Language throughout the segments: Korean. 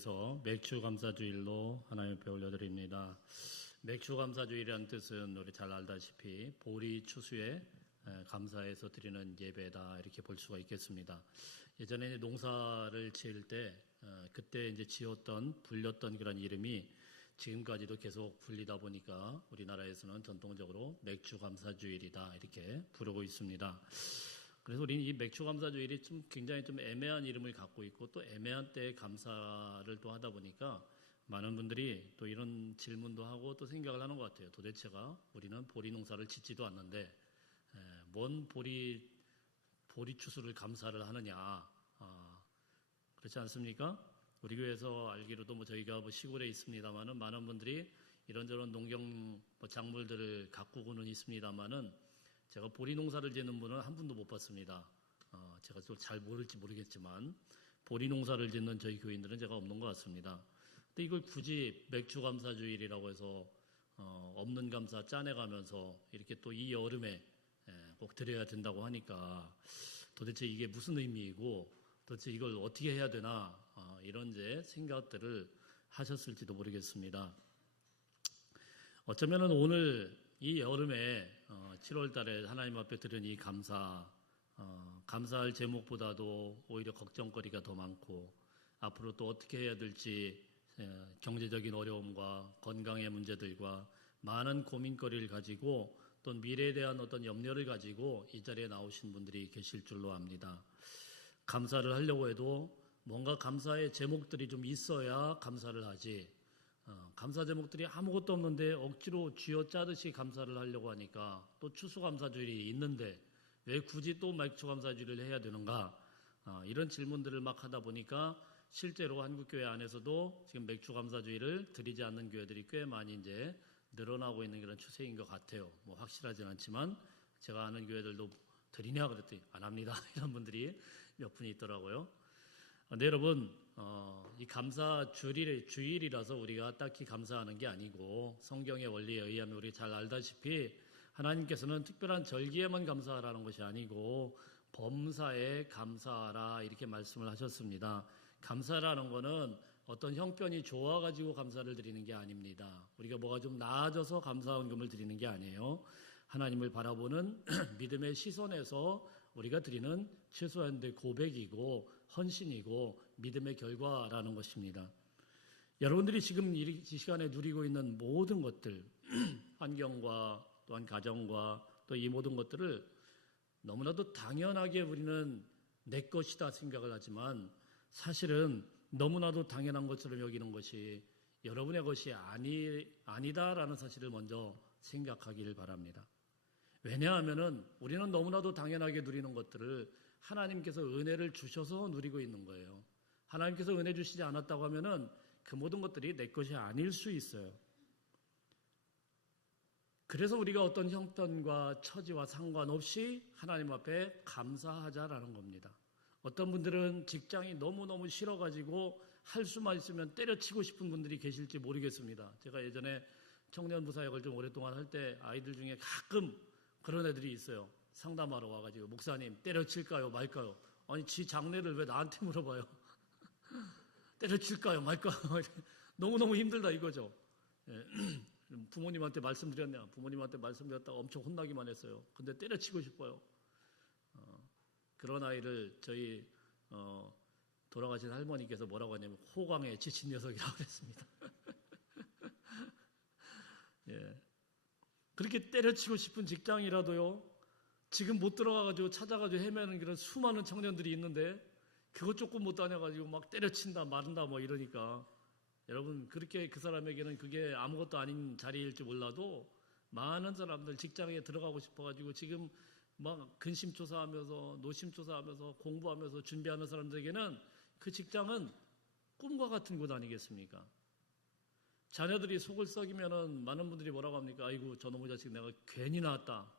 위해서 맥주감사주일로 하나님 앞에 올려드립니다. 맥주감사주일이라는 뜻은 우리 잘 알다시피 보리 추수에 감사해서 드리는 예배다 이렇게 볼 수가 있겠습니다. 예전에 농사를 지을 때 그때 이제 불렸던 그런 이름이 지금까지도 계속 불리다 보니까 우리나라에서는 전통적으로 맥주감사주일이다 이렇게 부르고 있습니다. 그래서 우리는 이 맥주감사주일이 굉장히 애매한 이름을 갖고 있고 또 애매한 때에 감사를 또 하다 보니까 많은 분들이 또 이런 질문도 하고 또 생각을 하는 것 같아요. 도대체가 우리는 보리 농사를 짓지도 않는데 뭔 보리 추수를 감사를 하느냐. 그렇지 않습니까? 우리 교회에서 알기로도 저희가 시골에 있습니다만은 많은 분들이 이런저런 농경 작물들을 가꾸고는 있습니다만은 제가 보리 농사를 짓는 분은 한 분도 못 봤습니다. 제가 또 잘 모를지 모르겠지만 보리 농사를 짓는 저희 교인들은 제가 없는 것 같습니다. 근데 이걸 굳이 맥주감사주일이라고 해서 없는 감사 짜내가면서 이렇게 또 이 여름에 꼭 드려야 된다고 하니까 도대체 이게 무슨 의미이고 도대체 이걸 어떻게 해야 되나 이런 생각들을 하셨을지도 모르겠습니다. 어쩌면은 오늘 이 여름에 7월 달에 하나님 앞에 드린 이 감사할 제목보다도 오히려 걱정거리가 더 많고 앞으로 또 어떻게 해야 될지 경제적인 어려움과 건강의 문제들과 많은 고민거리를 가지고 또 미래에 대한 어떤 염려를 가지고 이 자리에 나오신 분들이 계실 줄로 압니다. 감사를 하려고 해도 뭔가 감사의 제목들이 좀 있어야 감사를 하지 감사 제목들이 아무것도 없는데 억지로 쥐어짜듯이 감사를 하려고 하니까 또 추수감사주일이 있는데 왜 굳이 또 맥주감사주일을 해야 되는가 이런 질문들을 막 하다 보니까 실제로 한국교회 안에서도 지금 맥주감사주일을 드리지 않는 교회들이 꽤 많이 이제 늘어나고 있는 그런 추세인 것 같아요. 확실하진 않지만 제가 아는 교회들도 드리냐 그랬더니 안 합니다. 이런 분들이 몇 분이 있더라고요. 네, 여러분, 이 감사 주일이라서 우리가 딱히 감사하는 게 아니고 성경의 원리에 의하면 우리 잘 알다시피 하나님께서는 특별한 절기에만 감사하라는 것이 아니고 범사에 감사하라 이렇게 말씀을 하셨습니다. 감사라는 것은 어떤 형편이 좋아가지고 감사를 드리는 게 아닙니다. 우리가 뭐가 좀 나아져서 감사헌금을 드리는 게 아니에요. 하나님을 바라보는 믿음의 시선에서 우리가 드리는 최소한 고백이고 헌신이고 믿음의 결과라는 것입니다. 여러분들이 지금 이 시간에 누리고 있는 모든 것들, 환경과 또한 가정과 또 이 모든 것들을 너무나도 당연하게 우리는 내 것이다 생각을 하지만 사실은 너무나도 당연한 것처럼 여기는 것이 여러분의 것이 아니다라는 사실을 먼저 생각하기를 바랍니다. 왜냐하면은 우리는 너무나도 당연하게 누리는 것들을 하나님께서 은혜를 주셔서 누리고 있는 거예요. 하나님께서 은혜 주시지 않았다고 하면은 그 모든 것들이 내 것이 아닐 수 있어요. 그래서 우리가 어떤 형편과 처지와 상관없이 하나님 앞에 감사하자라는 겁니다. 어떤 분들은 직장이 너무너무 싫어가지고 할 수만 있으면 때려치고 싶은 분들이 계실지 모르겠습니다. 제가 예전에 청년부 사역을 좀 오랫동안 할 때 아이들 중에 가끔 그런 애들이 있어요. 상담하러 와가지고 목사님 때려칠까요 말까요? 아니 지 장래를 왜 나한테 물어봐요? 때려칠까요 말까요? 너무너무 힘들다 이거죠. 예. 부모님한테 말씀드렸냐? 부모님한테 말씀드렸다가 엄청 혼나기만 했어요. 근데 때려치고 싶어요. 그런 아이를 저희 돌아가신 할머니께서 뭐라고 하냐면 호강에 지친 녀석이라고 그랬습니다. 예. 그렇게 때려치고 싶은 직장이라도요, 지금 못 들어가가지고 찾아가지고 헤매는 그런 수많은 청년들이 있는데, 그것 조금 못 다녀가지고 막 때려친다, 마른다, 이러니까. 여러분, 그렇게 그 사람에게는 그게 아무것도 아닌 자리일지 몰라도, 많은 사람들 직장에 들어가고 싶어가지고 지금 막 근심초사하면서, 노심초사하면서, 공부하면서 준비하는 사람들에게는 그 직장은 꿈과 같은 곳 아니겠습니까? 자녀들이 속을 썩이면은 많은 분들이 뭐라고 합니까? 아이고, 저놈의 자식 내가 괜히 낳았다.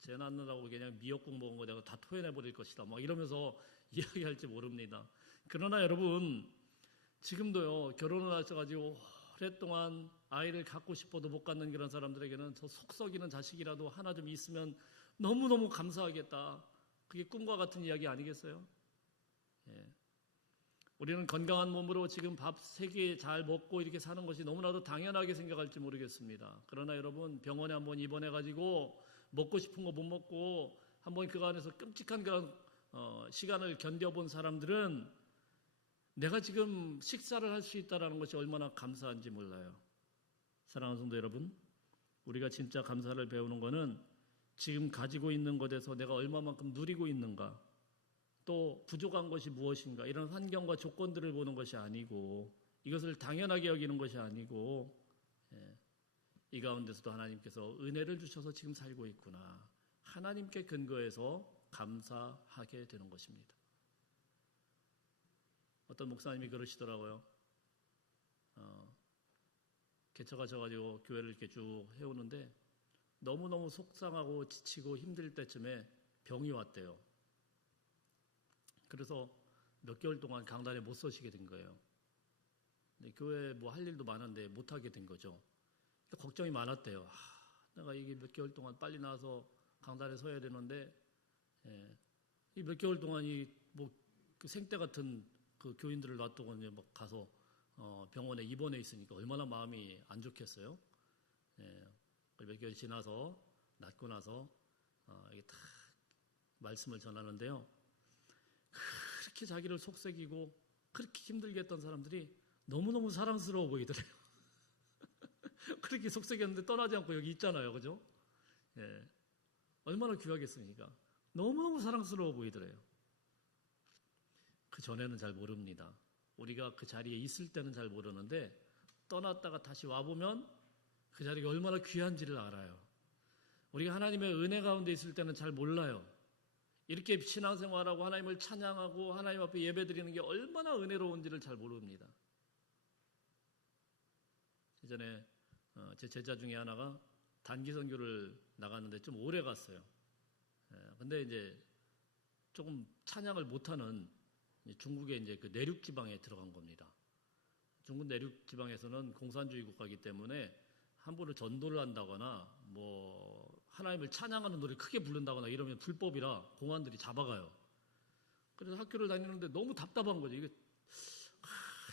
쟤 낳느라고 그냥 미역국 먹은 거 내가 다 토해내버릴 것이다. 이러면서 이야기할지 모릅니다. 그러나 여러분, 지금도요, 결혼을 하셔가지고 오랫동안 아이를 갖고 싶어도 못 갖는 그런 사람들에게는 저 속 썩이는 자식이라도 하나 좀 있으면 너무너무 감사하겠다. 그게 꿈과 같은 이야기 아니겠어요? 예. 우리는 건강한 몸으로 지금 밥 3개 잘 먹고 이렇게 사는 것이 너무나도 당연하게 생각할지 모르겠습니다. 그러나 여러분, 병원에 한번 입원해가지고 먹고 싶은 거 못 먹고 한번 그 안에서 끔찍한 그런 시간을 견뎌본 사람들은 내가 지금 식사를 할 수 있다는 것이 얼마나 감사한지 몰라요. 사랑하는 성도 여러분, 우리가 진짜 감사를 배우는 것은 지금 가지고 있는 것에서 내가 얼마만큼 누리고 있는가, 또 부족한 것이 무엇인가, 이런 환경과 조건들을 보는 것이 아니고, 이것을 당연하게 여기는 것이 아니고, 이 가운데서도 하나님께서 은혜를 주셔서 지금 살고 있구나, 하나님께 근거해서 감사하게 되는 것입니다. 어떤 목사님이 그러시더라고요. 개처가 져가지고 교회를 이렇게 쭉 해오는데 너무너무 속상하고 지치고 힘들 때쯤에 병이 왔대요. 그래서 몇 개월 동안 강단에 못 서시게 된 거예요. 근데 교회에 뭐 할 일도 많은데 못 하게 된 거죠. 걱정이 많았대요. 내가 이게 몇 개월 동안 빨리 나와서 강단에 서야 되는데, 이 몇 개월 동안 그 생떼 같은 그 교인들을 놔두고 막 가서 병원에 입원해 있으니까 얼마나 마음이 안 좋겠어요. 몇 개월 지나서 낫고 나서 이게 다 말씀을 전하는데요. 그렇게 자기를 속삭이고 그렇게 힘들게 했던 사람들이 너무너무 사랑스러워 보이더래요. 그렇게 속삭였는데 떠나지 않고 여기 있잖아요. 그죠? 얼마나 귀하겠습니까? 너무너무 사랑스러워 보이더래요. 그 전에는 잘 모릅니다. 우리가 그 자리에 있을 때는 잘 모르는데 떠났다가 다시 와보면 그 자리가 얼마나 귀한지를 알아요. 우리가 하나님의 은혜 가운데 있을 때는 잘 몰라요. 이렇게 신앙생활하고 하나님을 찬양하고 하나님 앞에 예배드리는 게 얼마나 은혜로운지를 잘 모릅니다. 예전에 제 제자 중에 하나가 단기 선교를 나갔는데 좀 오래 갔어요. 근데 이제 조금 찬양을 못하는 중국의 이제 그 내륙 지방에 들어간 겁니다. 중국 내륙 지방에서는 공산주의 국가이기 때문에 함부로 전도를 한다거나 뭐 하나님을 찬양하는 노래를 크게 부른다거나 이러면 불법이라 공안들이 잡아가요. 그래서 학교를 다니는데 너무 답답한 거죠. 이게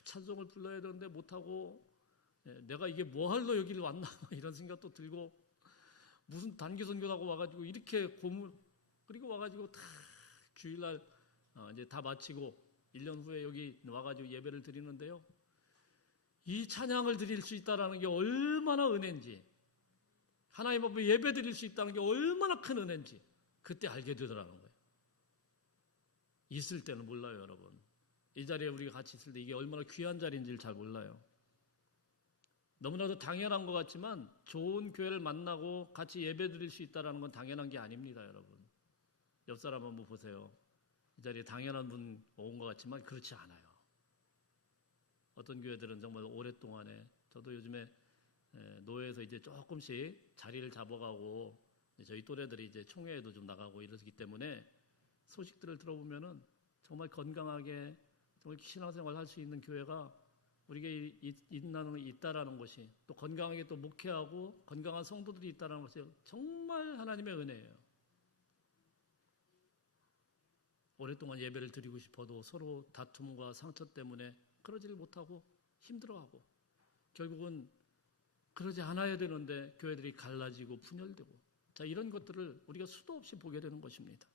찬송을 불러야 되는데 못하고, 내가 이게 뭐 하러 여기를 왔나 이런 생각도 들고, 무슨 단기 선교라고 와가지고 이렇게 그리고 와가지고 다 주일날 이제 다 마치고 1년 후에 여기 와가지고 예배를 드리는데요. 이 찬양을 드릴 수 있다는 게 얼마나 은혜인지, 하나님 앞에 예배 드릴 수 있다는 게 얼마나 큰 은혜인지 그때 알게 되더라는 거예요. 있을 때는 몰라요, 여러분. 이 자리에 우리가 같이 있을 때 이게 얼마나 귀한 자리인지를 잘 몰라요. 너무나도 당연한 것 같지만 좋은 교회를 만나고 같이 예배 드릴 수 있다는 건 당연한 게 아닙니다, 여러분. 옆 사람 한번 보세요. 이 자리에 당연한 분 온 것 같지만 그렇지 않아요. 어떤 교회들은 정말 오랫동안에, 저도 요즘에 노회에서 이제 조금씩 자리를 잡아가고 저희 또래들이 이제 총회에도 좀 나가고 이러기 때문에 소식들을 들어보면은 정말 건강하게 정말 신앙생활 할 수 있는 교회가 우리에게 있다라는 것이, 또 건강하게 또 목회하고 건강한 성도들이 있다라는 것이 정말 하나님의 은혜예요. 오랫동안 예배를 드리고 싶어도 서로 다툼과 상처 때문에 그러지를 못하고 힘들어하고, 결국은 그러지 않아야 되는데 교회들이 갈라지고 분열되고, 자, 이런 것들을 우리가 수도 없이 보게 되는 것입니다.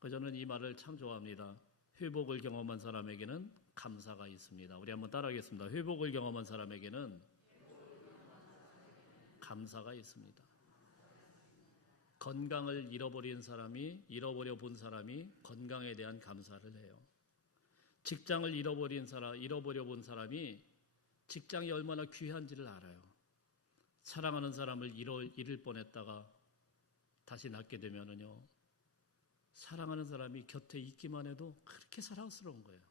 저는 이 말을 참 좋아합니다. 회복을 경험한 사람에게는 감사가 있습니다. 우리 한번 따라하겠습니다. 회복을 경험한 사람에게는 감사가 있습니다. 건강을 잃어버려 본 사람이 건강에 대한 감사를 해요. 직장을 잃어버려 본 사람이 직장이 얼마나 귀한지를 알아요. 사랑하는 사람을 잃을 뻔했다가 다시 낳게 되면은요, 사랑하는 사람이 곁에 있기만 해도 그렇게 사랑스러운 거예요.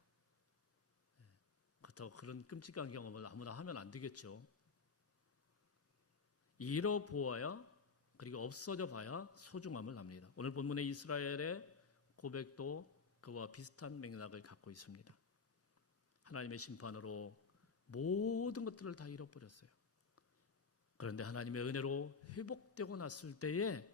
그렇다고 그런 끔찍한 경험을 아무나 하면 안 되겠죠. 잃어보아야, 그리고 없어져 봐야 소중함을 압니다. 오늘 본문의 이스라엘의 고백도 그와 비슷한 맥락을 갖고 있습니다. 하나님의 심판으로 모든 것들을 다 잃어버렸어요. 그런데 하나님의 은혜로 회복되고 났을 때에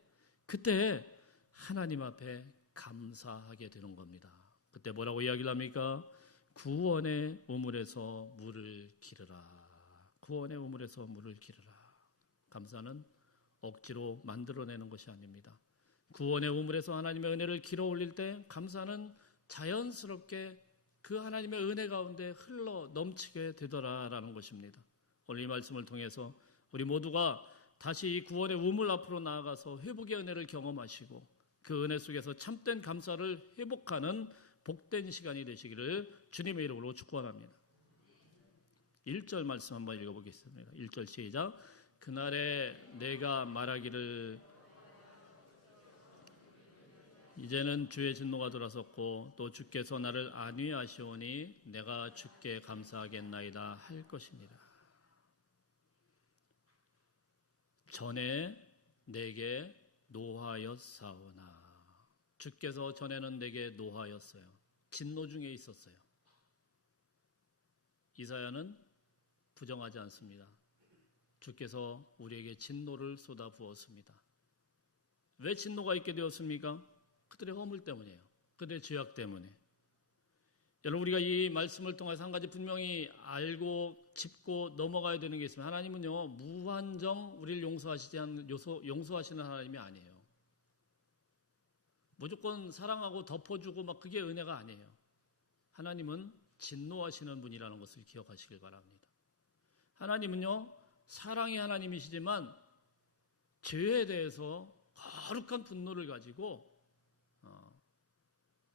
그때 하나님 앞에 감사하게 되는 겁니다. 그때 뭐라고 이야기를 합니까? 구원의 우물에서 물을 기르라. 구원의 우물에서 물을 기르라. 감사는 억지로 만들어내는 것이 아닙니다. 구원의 우물에서 하나님의 은혜를 길어 올릴 때 감사는 자연스럽게 그 하나님의 은혜 가운데 흘러 넘치게 되더라라는 것입니다. 오늘 이 말씀을 통해서 우리 모두가 다시 이 구원의 우물 앞으로 나아가서 회복의 은혜를 경험하시고 그 은혜 속에서 참된 감사를 회복하는 복된 시간이 되시기를 주님의 이름으로 축원합니다. 1절 말씀 한번 읽어보겠습니다. 1절 시작. 그날에 내가 말하기를 이제는 주의 진노가 돌아섰고 또 주께서 나를 안위하시오니 내가 주께 감사하겠나이다 할 것입니다. 전에 내게 노하였사오나. 주께서 전에는 내게 노하였어요. 진노 중에 있었어요. 이사야는 부정하지 않습니다. 주께서 우리에게 진노를 쏟아 부었습니다. 왜 진노가 있게 되었습니까? 그들의 허물 때문이에요. 그들의 죄악 때문에. 여러분, 우리가 이 말씀을 통해서 한 가지 분명히 알고 짚고 넘어가야 되는 게 있습니다. 하나님은요, 무한정 우리를 용서하시는 하나님이 아니에요. 무조건 사랑하고 덮어주고 막 그게 은혜가 아니에요. 하나님은 진노하시는 분이라는 것을 기억하시길 바랍니다. 하나님은요, 사랑의 하나님이시지만 죄에 대해서 거룩한 분노를 가지고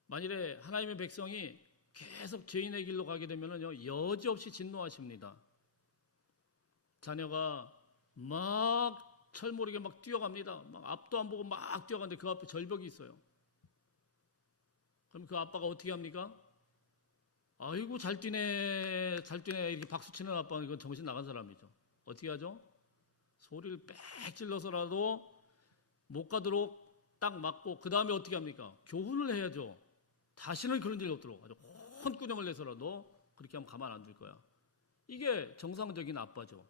만일에 하나님의 백성이 계속 죄인의 길로 가게 되면요, 여지없이 진노하십니다. 자녀가 막 철모르게 막 뛰어갑니다. 막 앞도 안 보고 막 뛰어가는데 그 앞에 절벽이 있어요. 그럼 그 아빠가 어떻게 합니까? 아이고 잘 뛰네 잘 뛰네 이렇게 박수치는 아빠는 이건 정신 나간 사람이죠. 어떻게 하죠? 소리를 빽 질러서라도 못 가도록 딱 막고 그 다음에 어떻게 합니까? 교훈을 해야죠. 다시는 그런 일이 없도록 아주 혼꾸녕을 내서라도 그렇게 하면 가만 안 둘 거야. 이게 정상적인 아빠죠.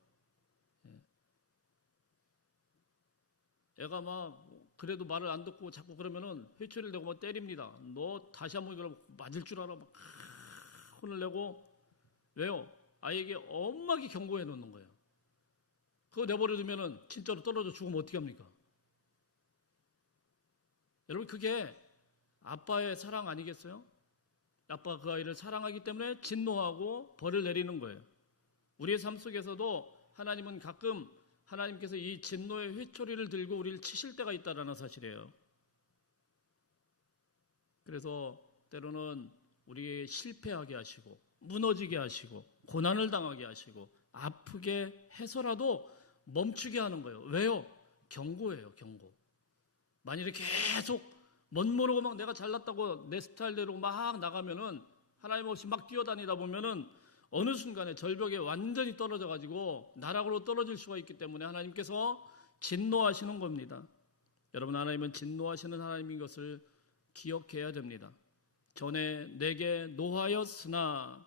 애가 막 그래도 말을 안 듣고 자꾸 그러면은 회초리를 대고 막 때립니다. 너 다시 한번 이걸 맞을 줄 알아? 막 혼을 내고. 왜요? 아이에게 엄하게 경고해 놓는 거예요. 그거 내버려 두면은 진짜로 떨어져 죽으면 어떻게 합니까? 여러분, 그게 아빠의 사랑 아니겠어요? 아빠가 그 아이를 사랑하기 때문에 진노하고 벌을 내리는 거예요. 우리의 삶 속에서도 하나님은 가끔 하나님께서 이 진노의 회초리를 들고 우리를 치실 때가 있다라는 사실이에요. 그래서 때로는 우리에게 실패하게 하시고 무너지게 하시고 고난을 당하게 하시고 아프게 해서라도 멈추게 하는 거예요. 왜요? 경고예요, 경고. 만일에 계속 멋모르고 막 내가 잘났다고 내 스타일대로 막 나가면은 하나님 없이 막 뛰어다니다 보면은 어느 순간에 절벽에 완전히 떨어져 가지고 나락으로 떨어질 수가 있기 때문에 하나님께서 진노하시는 겁니다. 여러분, 하나님은 진노하시는 하나님인 것을 기억해야 됩니다. 전에 내게 노하였으나,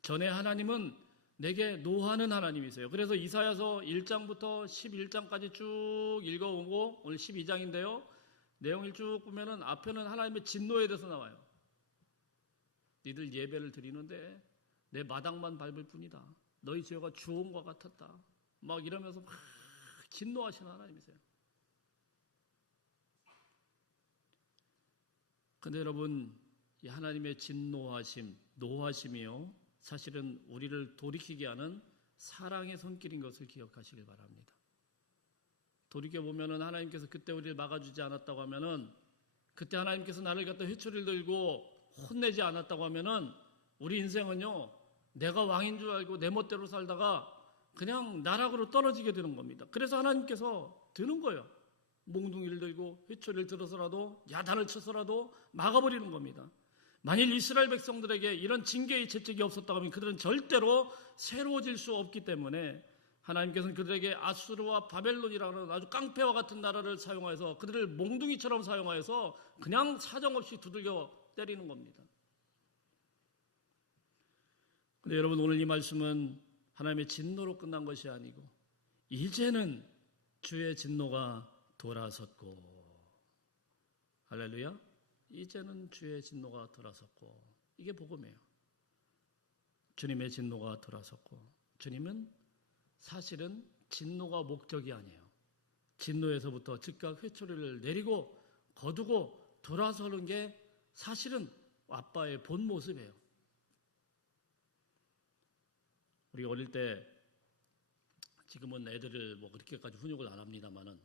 전에 하나님은 내게 노하는 하나님이세요. 그래서 이사야서 1장부터 11장까지 쭉 읽어오고 오늘 12장인데요. 내용을 쭉 보면은 앞에는 하나님의 진노에 대해서 나와요. 니들 예배를 드리는데 내 마당만 밟을 뿐이다. 너희 죄가 주홍과 같았다. 막 이러면서 막 진노하시는 하나님이세요. 근데 여러분, 이 하나님의 진노하심, 노하심이요, 사실은 우리를 돌이키게 하는 사랑의 손길인 것을 기억하시길 바랍니다. 돌이켜보면은 하나님께서 그때 우리를 막아주지 않았다고 하면은, 그때 하나님께서 나를 갖다 회초리를 들고 혼내지 않았다고 하면은 우리 인생은요, 내가 왕인 줄 알고 내 멋대로 살다가 그냥 나락으로 떨어지게 되는 겁니다. 그래서 하나님께서 드는 거예요. 몽둥이를 들고 회초리를 들어서라도 야단을 쳐서라도 막아버리는 겁니다. 만일 이스라엘 백성들에게 이런 징계의 채찍이 없었다고 하면 그들은 절대로 새로워질 수 없기 때문에 하나님께서는 그들에게 아수르와 바벨론이라는 아주 깡패와 같은 나라를 사용해서 그들을 몽둥이처럼 사용하여서 그냥 사정없이 두들겨 때리는 겁니다. 근데 여러분, 오늘 이 말씀은 하나님의 진노로 끝난 것이 아니고 이제는 주의 진노가 돌아섰고, 할렐루야, 이제는 주의 진노가 돌아섰고, 이게 복음이에요. 주님의 진노가 돌아섰고, 주님은 사실은 진노가 목적이 아니에요. 진노에서부터 즉각 회초리를 내리고 거두고 돌아서는 게 사실은 아빠의 본 모습이에요. 우리 어릴 때, 지금은 애들을 뭐 그렇게까지 훈육을 안 합니다만은,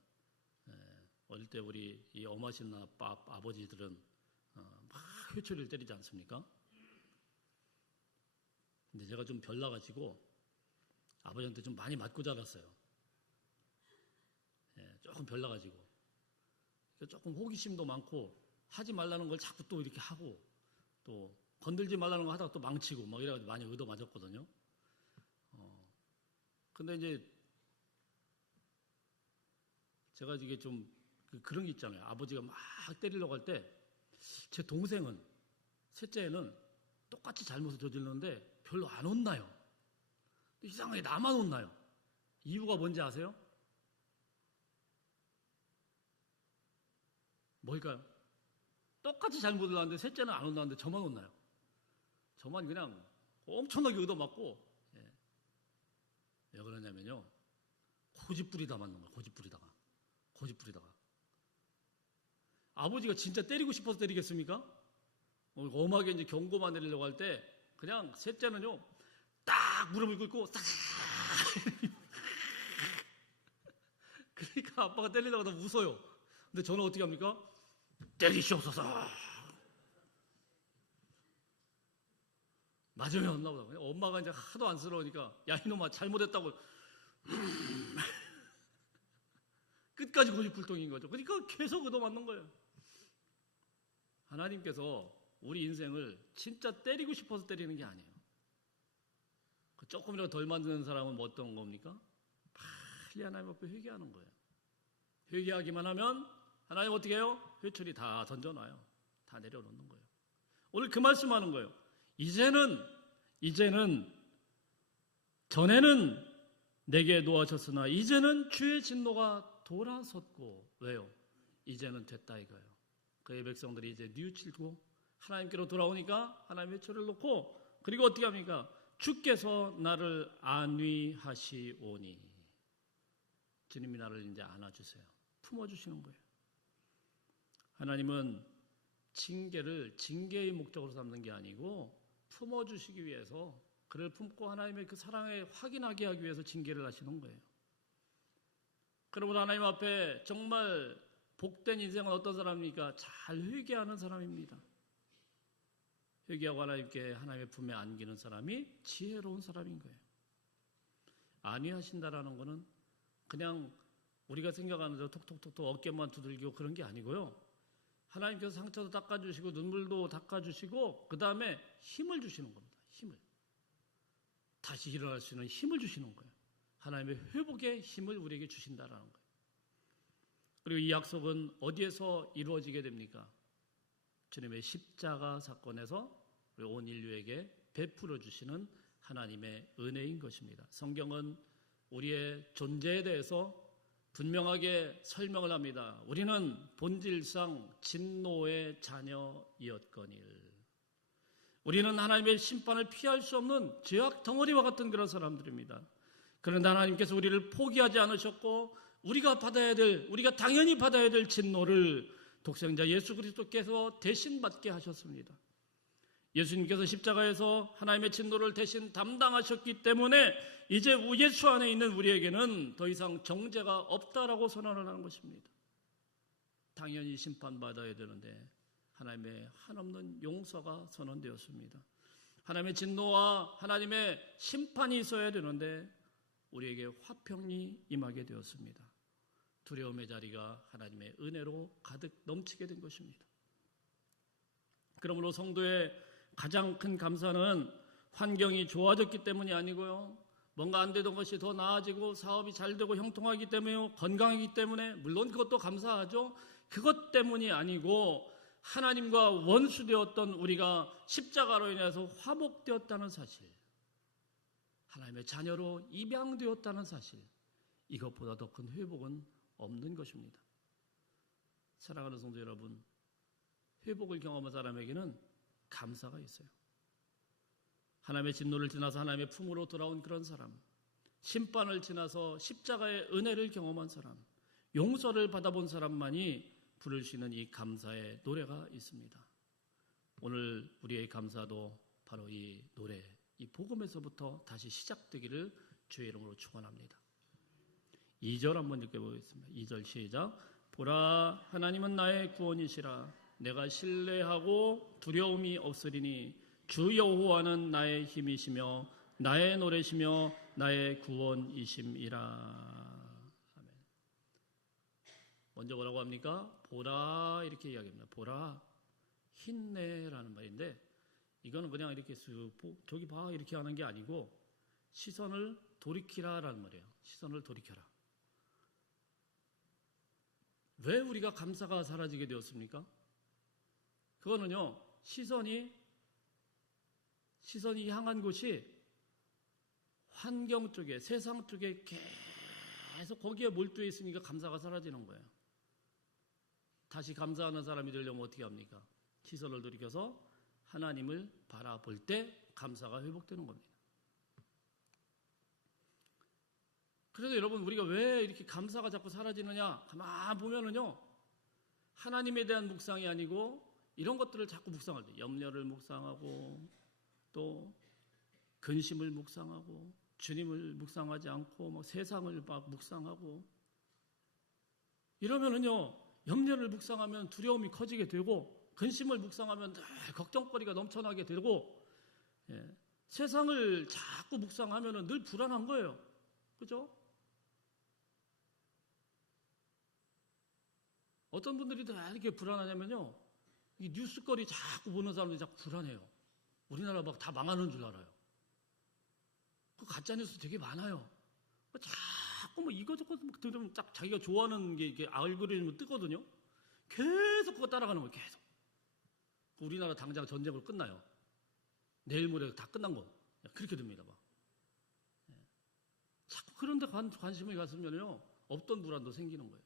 어릴 때 우리 이 엄하신 아버지들은 막 회초리를 때리지 않습니까? 근데 제가 좀 별나가지고 아버지한테 좀 많이 맞고 자랐어요. 조금 별나가지고. 조금 호기심도 많고 하지 말라는 걸 자꾸 또 이렇게 하고 또 건들지 말라는 거 하다가 또 망치고 막 이래가지고 많이 얻어맞았거든요. 근데 이제 제가 이게 좀 그런 게 있잖아요. 아버지가 막 때리려고 할 때 제 동생은, 셋째는 똑같이 잘못을 저질렀는데 별로 안 혼나요. 이상하게 나만 혼나요. 이유가 뭔지 아세요? 뭘까요? 똑같이 잘못을 하는데 셋째는 안 혼나는데 저만 혼나요. 저만 그냥 엄청나게 얻어맞고. 왜 그러냐면요, 고집부리다 맞는 거예요. 고집부리다가. 아버지가 진짜 때리고 싶어서 때리겠습니까? 엄하게 이제 경고만 내리려고 할 때 그냥 셋째는요 딱 무릎을 꿇고 싹 그러니까 아빠가 때리려고 하다 웃어요. 근데 저는 어떻게 합니까? 때리시옵소서. 맞으면 혼나 보다. 엄마가 이제 하도 안쓰러우니까 야 이놈아 잘못했다고 끝까지 고집불통인 거죠. 그러니까 계속 얻어맞는 거예요. 하나님께서 우리 인생을 진짜 때리고 싶어서 때리는 게 아니에요. 조금이라도 덜 만드는 사람은 뭐 어떤 겁니까? 빨리 하나님 앞에 회개하는 거예요. 회개하기만 하면 하나님 어떻게 해요? 회초리 다 던져놔요. 다 내려놓는 거예요. 오늘 그 말씀하는 거예요. 이제는 전에는 내게 놓아졌으나 이제는 주의 진노가 돌아섰고. 왜요? 이제는 됐다 이거예요. 그의 백성들이 이제 뉘우치고 하나님께로 돌아오니까 하나님 회초리를 놓고, 그리고 어떻게 합니까? 주께서 나를 안위하시오니. 주님이 나를 이제 안아주세요. 품어주시는 거예요. 하나님은 징계를 징계의 목적으로 삼는 게 아니고 품어주시기 위해서, 그를 품고 하나님의 그 사랑을 확인하게 하기 위해서 징계를 하시는 거예요. 그러면 하나님 앞에 정말 복된 인생은 어떤 사람입니까? 잘 회개하는 사람입니다. 회개하고 하나님께 하나님의 품에 안기는 사람이 지혜로운 사람인 거예요. 안위하신다라는 것은 그냥 우리가 생각하는 대로 톡톡톡톡 어깨만 두들기고 그런 게 아니고요. 하나님께서 상처도 닦아주시고 눈물도 닦아주시고 그 다음에 힘을 주시는 겁니다. 힘을. 다시 일어날 수 있는 힘을 주시는 거예요. 하나님의 회복의 힘을 우리에게 주신다라는 거예요. 그리고 이 약속은 어디에서 이루어지게 됩니까? 주님의 십자가 사건에서 우리 온 인류에게 베풀어 주시는 하나님의 은혜인 것입니다. 성경은 우리의 존재에 대해서 분명하게 설명을 합니다. 우리는 본질상 진노의 자녀이었거늘. 우리는 하나님의 심판을 피할 수 없는 죄악 덩어리와 같은 그런 사람들입니다. 그런데 하나님께서 우리를 포기하지 않으셨고 우리가 당연히 받아야 될 진노를 독생자 예수 그리스도께서 대신 받게 하셨습니다. 예수님께서 십자가에서 하나님의 진노를 대신 담당하셨기 때문에 이제 예수 안에 있는 우리에게는 더 이상 정죄가 없다라고 선언을 하는 것입니다. 당연히 심판받아야 되는데 하나님의 한없는 용서가 선언되었습니다. 하나님의 진노와 하나님의 심판이 있어야 되는데 우리에게 화평이 임하게 되었습니다. 두려움의 자리가 하나님의 은혜로 가득 넘치게 된 것입니다. 그러므로 성도의 가장 큰 감사는 환경이 좋아졌기 때문이 아니고요. 뭔가 안 되던 것이 더 나아지고 사업이 잘 되고 형통하기 때문에, 건강하기 때문에, 물론 그것도 감사하죠. 그것 때문이 아니고 하나님과 원수되었던 우리가 십자가로 인해서 화목되었다는 사실, 하나님의 자녀로 입양되었다는 사실, 이것보다 더 큰 회복은 없는 것입니다. 사랑하는 성도 여러분, 회복을 경험한 사람에게는 감사가 있어요. 하나님의 진노를 지나서 하나님의 품으로 돌아온 그런 사람, 심판을 지나서 십자가의 은혜를 경험한 사람, 용서를 받아본 사람만이 부를 수 있는 이 감사의 노래가 있습니다. 오늘 우리의 감사도 바로 이 노래, 이 복음에서부터 다시 시작되기를 주의 이름으로 축원합니다. 2절 한번 읽어보겠습니다. 2절 시작. 보라, 하나님은 나의 구원이시라. 내가 신뢰하고 두려움이 없으리니 주 여호와는 나의 힘이시며 나의 노래시며 나의 구원이심이라. 아멘. 먼저 뭐라고 합니까? 보라, 이렇게 이야기합니다. 보라, 힘내라는 말인데, 이거는 그냥 이렇게 저기 봐 이렇게 하는 게 아니고 시선을 돌이키라라는 말이에요. 시선을 돌이켜라. 왜 우리가 감사가 사라지게 되었습니까? 그거는요, 시선이 향한 곳이 환경 쪽에, 세상 쪽에 계속 거기에 몰두해 있으니까 감사가 사라지는 거예요. 다시 감사하는 사람이 되려면 어떻게 합니까? 시선을 돌이켜서 하나님을 바라볼 때 감사가 회복되는 겁니다. 그래서 여러분, 우리가 왜 이렇게 감사가 자꾸 사라지느냐? 가만 보면은요, 하나님에 대한 묵상이 아니고 이런 것들을 자꾸 묵상할 때, 염려를 묵상하고 또 근심을 묵상하고 주님을 묵상하지 않고 뭐 세상을 막 묵상하고 이러면은요, 염려를 묵상하면 두려움이 커지게 되고 근심을 묵상하면 늘 걱정거리가 넘쳐나게 되고, 세상을 자꾸 묵상하면 늘 불안한 거예요. 그죠? 어떤 분들이 다 이렇게 불안하냐면요, 이 뉴스거리 자꾸 보는 사람들이 자꾸 불안해요. 우리나라 막 다 망하는 줄 알아요. 그 가짜뉴스 되게 많아요. 자꾸 뭐 이것저것 들으면 딱 자기가 좋아하는 게 이게 알고리즘으로 뜨거든요. 계속 그거 따라가는 거예요. 계속. 우리나라 당장 전쟁으로 끝나요. 내일 모레 다 끝난 거. 그렇게 됩니다. 막. 자꾸 그런 데 관심을 가지면요, 없던 불안도 생기는 거예요.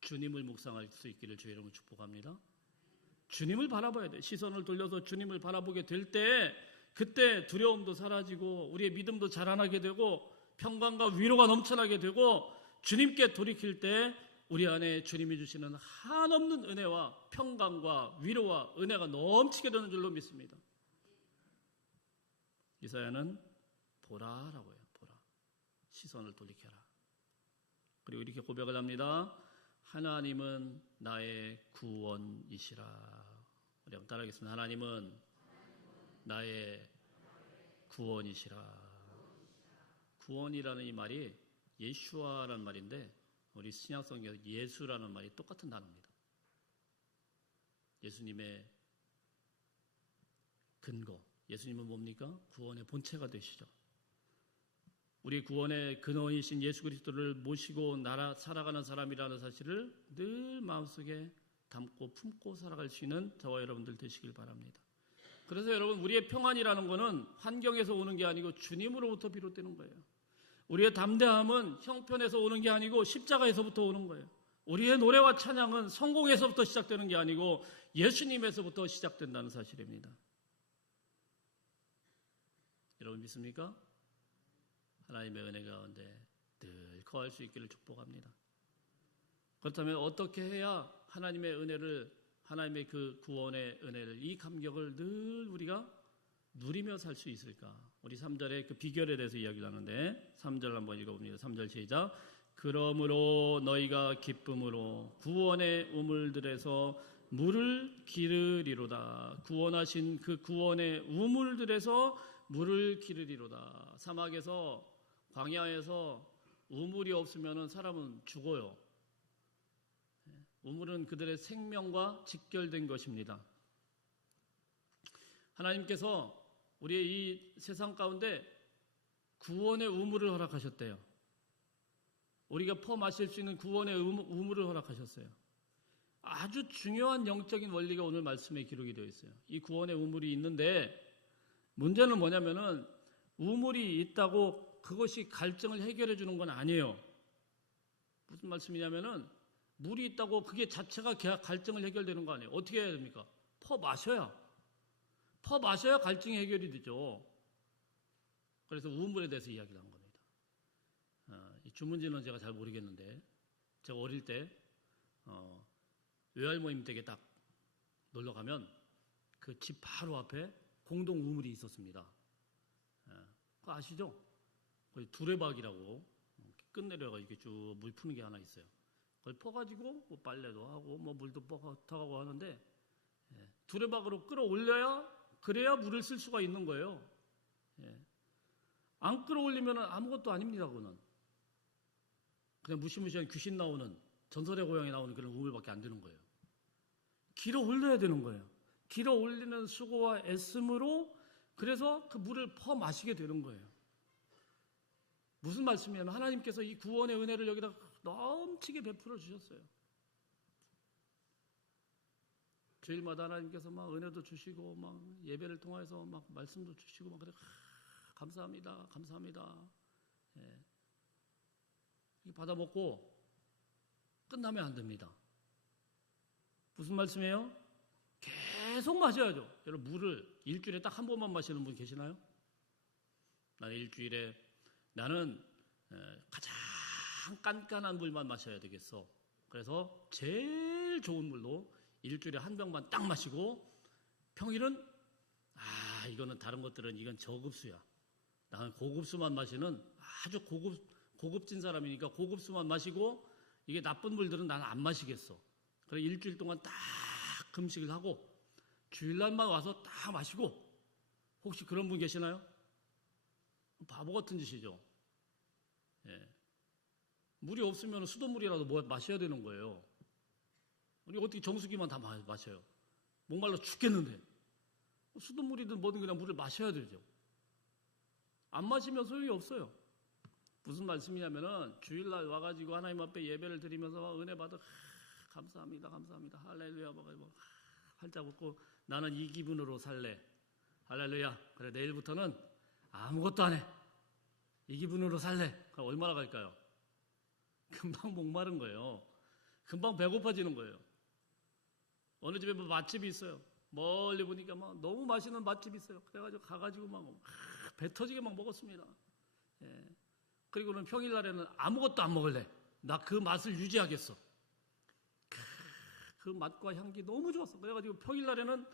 주님을 묵상할 수 있기를 주의 이름으로 축복합니다. 주님을 바라봐야 돼. 시선을 돌려서 주님을 바라보게 될 때, 그때 두려움도 사라지고 우리의 믿음도 자라나게 되고 평강과 위로가 넘쳐나게 되고, 주님께 돌이킬 때 우리 안에 주님이 주시는 한없는 은혜와 평강과 위로와 은혜가 넘치게 되는 줄로 믿습니다. 이사야는 보라라고 해요. 보라. 시선을 돌이켜라. 그리고 이렇게 고백을 합니다. 하나님은 나의 구원이시라. 우리 한번 따라하겠습니다. 하나님은 나의 구원이시라. 구원이라는 이 말이 예슈아라는 말인데, 우리 신약성경에서 예수라는 말이 똑같은 단어입니다. 예수님의 근거, 예수님은 뭡니까? 구원의 본체가 되시죠. 우리 구원의 근원이신 예수 그리스도를 모시고 살아가는 사람이라는 사실을 늘 마음속에 담고 품고 살아갈 수 있는 저와 여러분들 되시길 바랍니다. 그래서 여러분, 우리의 평안이라는 것은 환경에서 오는 게 아니고 주님으로부터 비롯되는 거예요. 우리의 담대함은 형편에서 오는 게 아니고 십자가에서부터 오는 거예요. 우리의 노래와 찬양은 성공에서부터 시작되는 게 아니고 예수님에서부터 시작된다는 사실입니다. 여러분 믿습니까? 하나님의 은혜 가운데 늘 거할 수 있기를 축복합니다. 그렇다면 어떻게 해야 하나님의 은혜를, 하나님의 그 구원의 은혜를, 이 감격을 늘 우리가 누리며 살 수 있을까? 우리 3절의 그 비결에 대해서 이야기를 하는데 3절 한번 읽어봅니다. 3절 시작. 그러므로 너희가 기쁨으로 구원의 우물들에서 물을 기르리로다. 구원하신 그 구원의 우물들에서 물을 기르리로다. 사막에서, 광야에서 우물이 없으면 사람은 죽어요. 우물은 그들의 생명과 직결된 것입니다. 하나님께서 우리의 이 세상 가운데 구원의 우물을 허락하셨대요. 우리가 마실 수 있는 구원의 우물을 허락하셨어요. 아주 중요한 영적인 원리가 오늘 말씀에 기록이 되어 있어요. 이 구원의 우물이 있는데, 문제는 뭐냐면은 우물이 있다고 그것이 갈증을 해결해 주는 건 아니에요. 무슨 말씀이냐면은 물이 있다고 그게 자체가 갈증을 해결되는 거 아니에요. 어떻게 해야 됩니까? 퍼마셔야 갈증이 해결이 되죠. 그래서 우물에 대해서 이야기를 한 겁니다. 이 주문지는 제가 잘 모르겠는데 제가 어릴 때 외할머님 댁에 딱 놀러 가면 그 집 바로 앞에 공동 우물이 있었습니다. 그거 아시죠? 거기 두레박이라고 끝내려가 이렇게 쭉 물 푸는 게 하나 있어요. 그걸 퍼가지고 뭐 빨래도 하고 뭐 물도 퍼가고 하는데 두레박으로 끌어올려야 그래야 물을 쓸 수가 있는 거예요. 안 끌어올리면 아무것도 아닙니다. 그거는 그냥 무시무시한 귀신 나오는 전설의 고향에 나오는 그런 우물밖에 안 되는 거예요. 길어 올려야 되는 거예요. 길어 올리는 수고와 애씀으로 그래서 그 물을 퍼 마시게 되는 거예요. 무슨 말씀이냐면 하나님께서 이 구원의 은혜를 여기다 넘치게 베풀어 주셨어요. 주일마다 하나님께서 막 은혜도 주시고 막 예배를 통해서 막 말씀도 주시고 막 그래 감사합니다. 받아 먹고 끝나면 안 됩니다. 무슨 말씀이에요? 계속 마셔야죠. 여러분 물을 일주일에 딱 한 번만 마시는 분 계시나요? 나는 일주일에 나는 가장 깐깐한 물만 마셔야 되겠어. 그래서 제일 좋은 물로 일주일에 한 병만 딱 마시고 평일은 이거는 다른 것들은 이건 저급수야. 나는 고급수만 마시는 아주 고급진 사람이니까 고급수만 마시고 이게 나쁜 물들은 나는 안 마시겠어. 그래서 일주일 동안 딱 금식을 하고 주일날만 와서 딱 마시고 혹시 그런 분 계시나요? 바보 같은 짓이죠. 물이 없으면 수돗물이라도 뭐 마셔야 되는 거예요. 우리 어떻게 정수기만 다 마셔요? 목말라 죽겠는데 수돗물이든 뭐든 그냥 물을 마셔야 되죠. 안 마시면 소용이 없어요. 무슨 말씀이냐면은 주일날 와가지고 하나님 앞에 예배를 드리면서 은혜 받아 감사합니다 할렐루야 활짝 웃고 나는 이 기분으로 살래 할렐루야 그래 내일부터는 아무것도 안 해 이 기분으로 살래. 그럼 얼마나 갈까요? 금방 목마른 거예요. 금방 배고파지는 거예요. 어느 집에 뭐 맛집이 있어요. 멀리 보니까 막 너무 맛있는 맛집이 있어요. 그래가지고 가가지고 막 배 터지게 막 먹었습니다. 그리고는 평일날에는 아무것도 안 먹을래. 나 그 맛을 유지하겠어. 그 맛과 향기 너무 좋았어. 그래가지고 평일날에는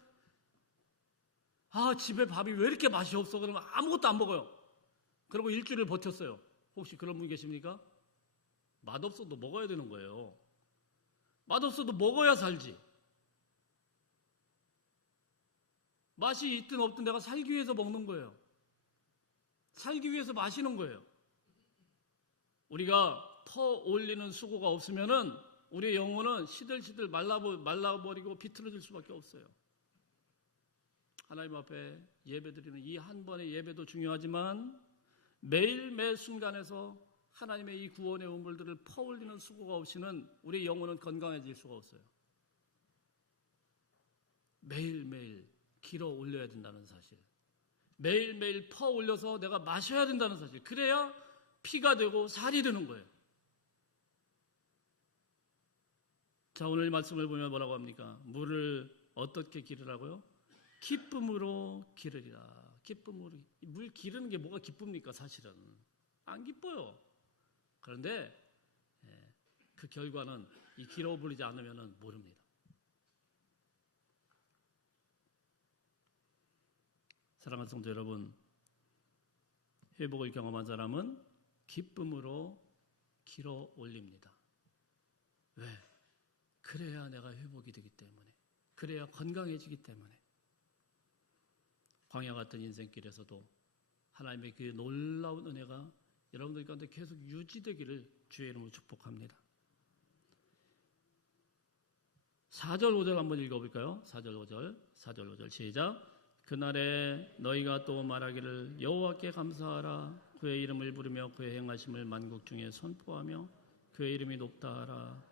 집에 밥이 왜 이렇게 맛이 없어? 그러면 아무것도 안 먹어요. 그리고 일주일을 버텼어요. 혹시 그런 분 계십니까? 맛없어도 먹어야 되는 거예요. 맛없어도 먹어야 살지. 맛이 있든 없든 내가 살기 위해서 먹는 거예요. 살기 위해서 마시는 거예요. 우리가 퍼 올리는 수고가 없으면은 우리의 영혼은 시들시들 말라버리고 비틀어질 수밖에 없어요. 하나님 앞에 예배드리는 이 한 번의 예배도 중요하지만 매일 매 순간에서 하나님의 이 구원의 우물들을 퍼올리는 수고가 없이는 우리의 영혼은 건강해질 수가 없어요. 매일매일 길어 올려야 된다는 사실, 매일매일 퍼올려서 내가 마셔야 된다는 사실, 그래야 피가 되고 살이 되는 거예요. 자, 오늘 말씀을 보면 뭐라고 합니까? 물을 어떻게 기르라고요? 기쁨으로 기르리라. 기쁨으로. 물 기르는 게 뭐가 기쁩니까? 사실은 안 기뻐요. 그런데 그 결과는 이 길어 보이지 않으면 모릅니다. 사랑하는 성도 여러분, 회복을 경험한 사람은 기쁨으로 길어 올립니다. 왜? 그래야 내가 회복이 되기 때문에, 그래야 건강해지기 때문에. 광야 같은 인생길에서도 하나님의 그 놀라운 은혜가 여러분들 가운데 계속 유지되기를 주의 이름으로 축복합니다. 4절 5절 한번 읽어볼까요? 4절 5절 시작. 그날에 너희가 또 말하기를 여호와께 감사하라. 그의 이름을 부르며 그의 행하심을 만국 중에 선포하며 그의 이름이 높다 하라.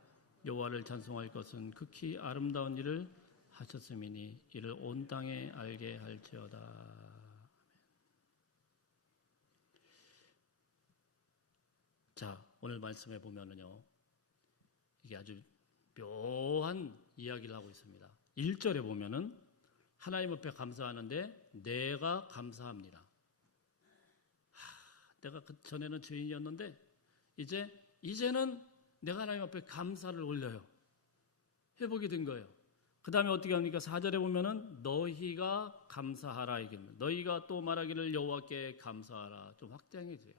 여호와를 찬송할 것은 극히 아름다운 일을 하셨음이니 이를 온 땅에 알게 할지어다. 자, 오늘 말씀해 보면은요, 이게 아주 묘한 이야기를 하고 있습니다. 1절에 보면은 하나님 앞에 감사하는데 내가 감사합니다. 내가 그 전에는 죄인이었는데 이제는 내가 하나님 앞에 감사를 올려요. 회복이 된 거예요. 그 다음에 어떻게 합니까? 4절에 보면은 너희가 감사하라 이깁니다. 너희가 또 말하기를 여호와께 감사하라. 좀 확장해 주세요.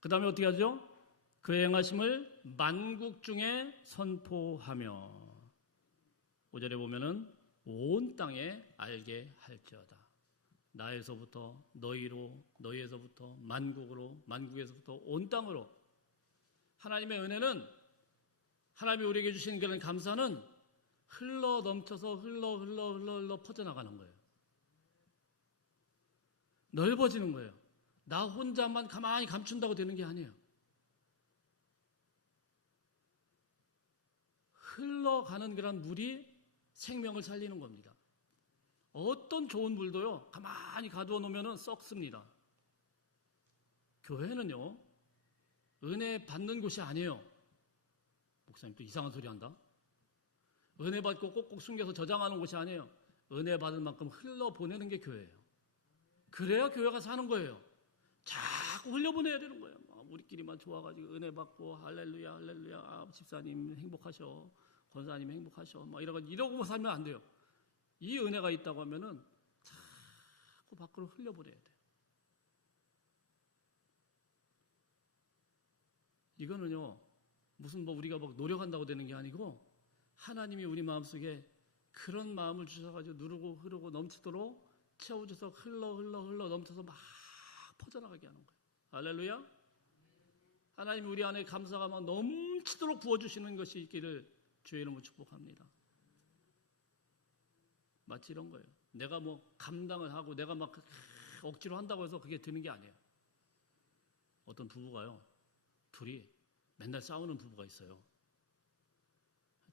그 다음에 어떻게 하죠? 그의 행하심을 만국 중에 선포하며 5절에 보면은 온 땅에 알게 할지어다. 나에서부터 너희로, 너희에서부터 만국으로, 만국에서부터 온 땅으로. 하나님의 은혜는, 하나님이 우리에게 주신 그런 감사는 흘러 넘쳐서 흘러 퍼져나가는 거예요. 넓어지는 거예요. 나 혼자만 가만히 감춘다고 되는 게 아니에요. 흘러가는 그런 물이 생명을 살리는 겁니다. 어떤 좋은 물도요, 가만히 가두어 놓으면 썩습니다. 교회는요, 은혜 받는 곳이 아니에요. 목사님 또 이상한 소리 한다. 은혜 받고 꼭꼭 숨겨서 저장하는 곳이 아니에요. 은혜 받을 만큼 흘러보내는 게 교회예요. 그래야 교회가 사는 거예요. 자꾸 흘려보내야 되는 거예요. 우리끼리만 좋아가지고 은혜 받고 할렐루야 할렐루야, 아, 집사님 행복하셔, 권사님 행복하셔, 막 이러고 살면 안 돼요. 이 은혜가 있다고 하면은 자꾸 밖으로 흘려보내야 돼요. 이거는요, 무슨 우리가 노력한다고 되는 게 아니고 하나님이 우리 마음속에 그런 마음을 주셔가지고 누르고 흐르고 넘치도록 채워줘서 흘러 넘쳐서 막 퍼져나가게 하는 거예요. 할렐루야. 하나님이 우리 안에 감사가 막 넘치도록 부어주시는 것이 있기를 주의 이름으로 축복합니다. 마치 이런 거예요. 내가 감당을 하고 내가 막 억지로 한다고 해서 그게 되는 게 아니에요. 어떤 부부가요, 둘이 맨날 싸우는 부부가 있어요.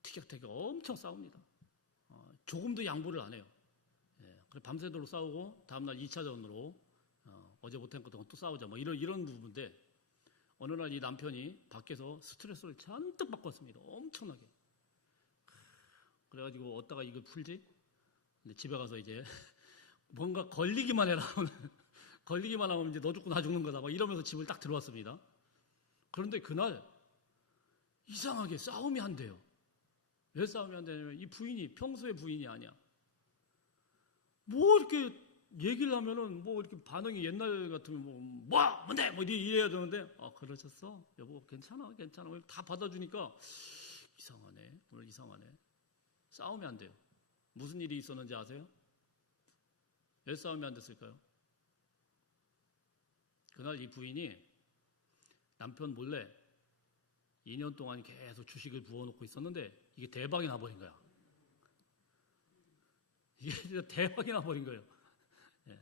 티격태격 엄청 싸웁니다. 조금도 양보를 안 해요. 그래 밤새도록 싸우고 다음날 2차전으로 어제 못한 것 또 싸우자, 이런 부부인데, 어느 날 이 남편이 밖에서 스트레스를 잔뜩 받고 왔습니다. 엄청나게. 그래가지고 어디다가 이걸 풀지? 근데 집에 가서 이제 뭔가 걸리기만 해라. 걸리기만 하면 이제 너 죽고 나 죽는 거다, 이러면서 집을 딱 들어왔습니다. 그런데 그날 이상하게 싸움이 안 돼요. 왜 싸움이 안 되냐면 이 부인이 평소의 부인이 아니야. 이렇게 얘기를 하면은 이렇게 반응이 옛날 같으면 뭔데? 이래야 되는데, 그러셨어? 여보, 괜찮아. 다 받아주니까 이상하네. 오늘 이상하네. 싸움이 안 돼요. 무슨 일이 있었는지 아세요? 왜 싸움이 안 됐을까요? 그날 이 부인이 남편 몰래 2년 동안 계속 주식을 부어놓고 있었는데 이게 대박이 나버린 거야. 이게 진짜 대박이 나버린 거예요. 예.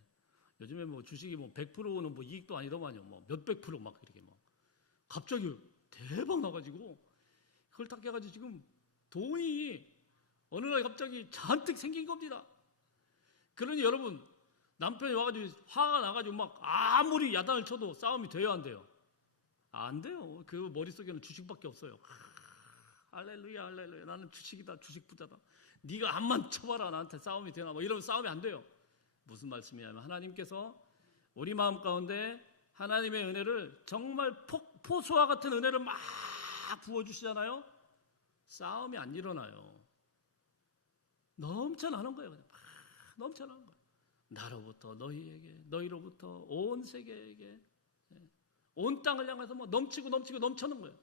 요즘에 주식이 100%는 이익도 아니더만요. 몇백 프로 이렇게 갑자기 대박 나가지고 그걸 딱 깨가지고 지금 돈이 어느 날 갑자기 잔뜩 생긴 겁니다. 그러니 여러분, 남편이 와가지고 화가 나가지고 아무리 야단을 쳐도 싸움이 돼요, 안 돼요? 안 돼요. 그 머릿속에는 주식밖에 없어요. 할렐루야 할렐루야, 나는 주식이다, 주식 부자다. 네가 암만 쳐봐라, 나한테 싸움이 되나, 이러면 싸움이 안 돼요. 무슨 말씀이냐면 하나님께서 우리 마음 가운데 하나님의 은혜를 정말 포수와 같은 은혜를 막 부어주시잖아요. 싸움이 안 일어나요. 넘쳐나는 거예요. 그냥 막 넘쳐나는 거예요. 나로부터 너희에게, 너희로부터 온 세계에게, 온 땅을 향해서 넘치고 넘쳐는 거예요.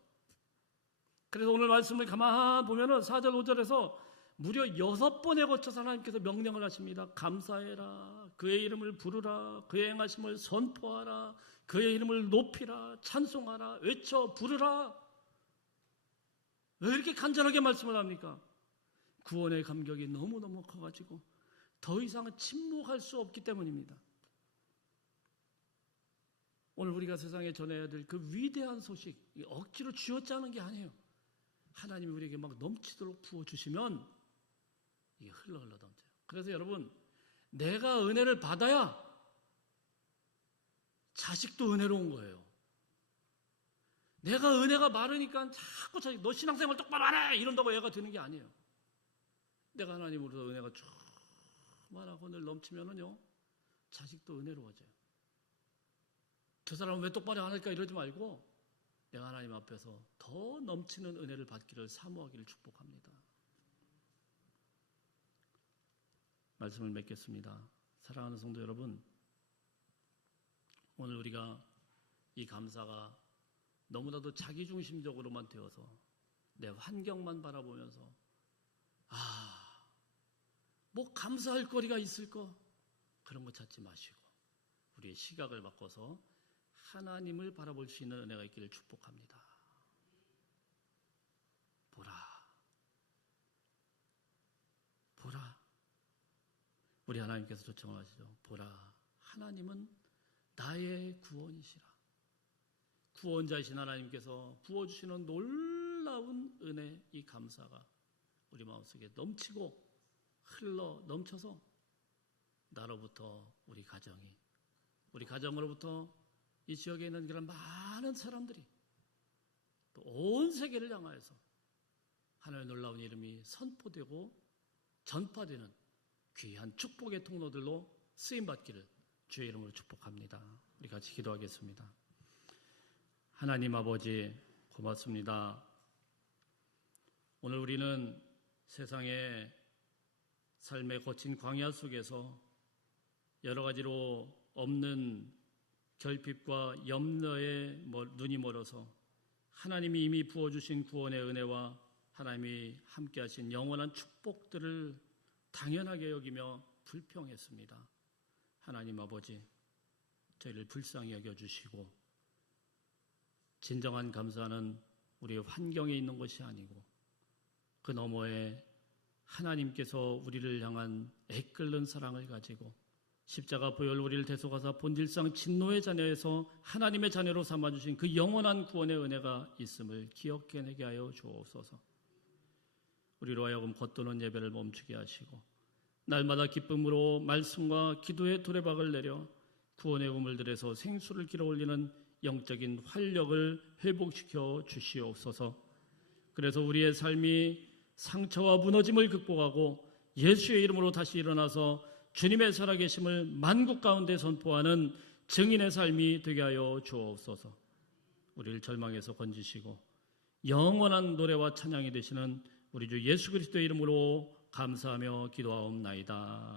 그래서 오늘 말씀을 가만 보면은 4절 5절에서 무려 6번에 거쳐서 하나님께서 명령을 하십니다. 감사해라, 그의 이름을 부르라, 그의 행하심을 선포하라, 그의 이름을 높이라, 찬송하라, 외쳐 부르라. 왜 이렇게 간절하게 말씀을 합니까? 구원의 감격이 너무너무 커가지고 더 이상은 침묵할 수 없기 때문입니다. 오늘 우리가 세상에 전해야 될 그 위대한 소식, 억지로 쥐어짜는 게 아니에요. 하나님이 우리에게 넘치도록 부어주시면 이게 흘러 넘쳐요. 그래서 여러분, 내가 은혜를 받아야 자식도 은혜로운 거예요. 내가 은혜가 많으니까 자꾸 너 신앙생활 똑바로 안 해! 이런다고 애가 드는 게 아니에요. 내가 하나님으로서 은혜가 충만하고 늘 넘치면은요, 자식도 은혜로워져요. 저 사람은 왜 똑바로 안 할까 이러지 말고 내가 하나님 앞에서 더 넘치는 은혜를 받기를 사모하기를 축복합니다. 말씀을 맺겠습니다. 사랑하는 성도 여러분, 오늘 우리가 이 감사가 너무나도 자기중심적으로만 되어서 내 환경만 바라보면서 뭐 감사할 거리가 있을 거 그런 거 찾지 마시고 우리의 시각을 바꿔서 하나님을 바라볼 수 있는 은혜가 있기를 축복합니다. 보라. 우리 하나님께서 초청하시죠. 보라, 하나님은 나의 구원이시라. 구원자이신 하나님께서 부어주시는 놀라운 은혜, 이 감사가 우리 마음속에 넘치고 흘러 넘쳐서 나로부터 우리 가정으로부터 이 지역에 있는 그런 많은 사람들이 또 온 세계를 향하여서 하나님의 놀라운 이름이 선포되고 전파되는 귀한 축복의 통로들로 쓰임받기를 주의 이름으로 축복합니다. 우리 같이 기도하겠습니다. 하나님 아버지, 고맙습니다. 오늘 우리는 세상의 삶의 거친 광야 속에서 여러 가지로 없는 결핍과 염려에 눈이 멀어서 하나님이 이미 부어주신 구원의 은혜와 하나님이 함께하신 영원한 축복들을 당연하게 여기며 불평했습니다. 하나님 아버지, 저희를 불쌍히 여겨주시고 진정한 감사는 우리의 환경에 있는 것이 아니고 그 너머에 하나님께서 우리를 향한 애끓는 사랑을 가지고 십자가 보혈 우리를 대속하사 본질상 진노의 자녀에서 하나님의 자녀로 삼아주신 그 영원한 구원의 은혜가 있음을 기억해내게 하여 주옵소서. 우리로 하여금 겉도는 예배를 멈추게 하시고 날마다 기쁨으로 말씀과 기도의 두레박을 내려 구원의 우물들에서 생수를 길어 올리는 영적인 활력을 회복시켜 주시옵소서. 그래서 우리의 삶이 상처와 무너짐을 극복하고 예수의 이름으로 다시 일어나서 주님의 살아계심을 만국 가운데 선포하는 증인의 삶이 되게 하여 주옵소서. 우리를 절망에서 건지시고 영원한 노래와 찬양이 되시는 우리 주 예수 그리스도의 이름으로 감사하며 기도하옵나이다.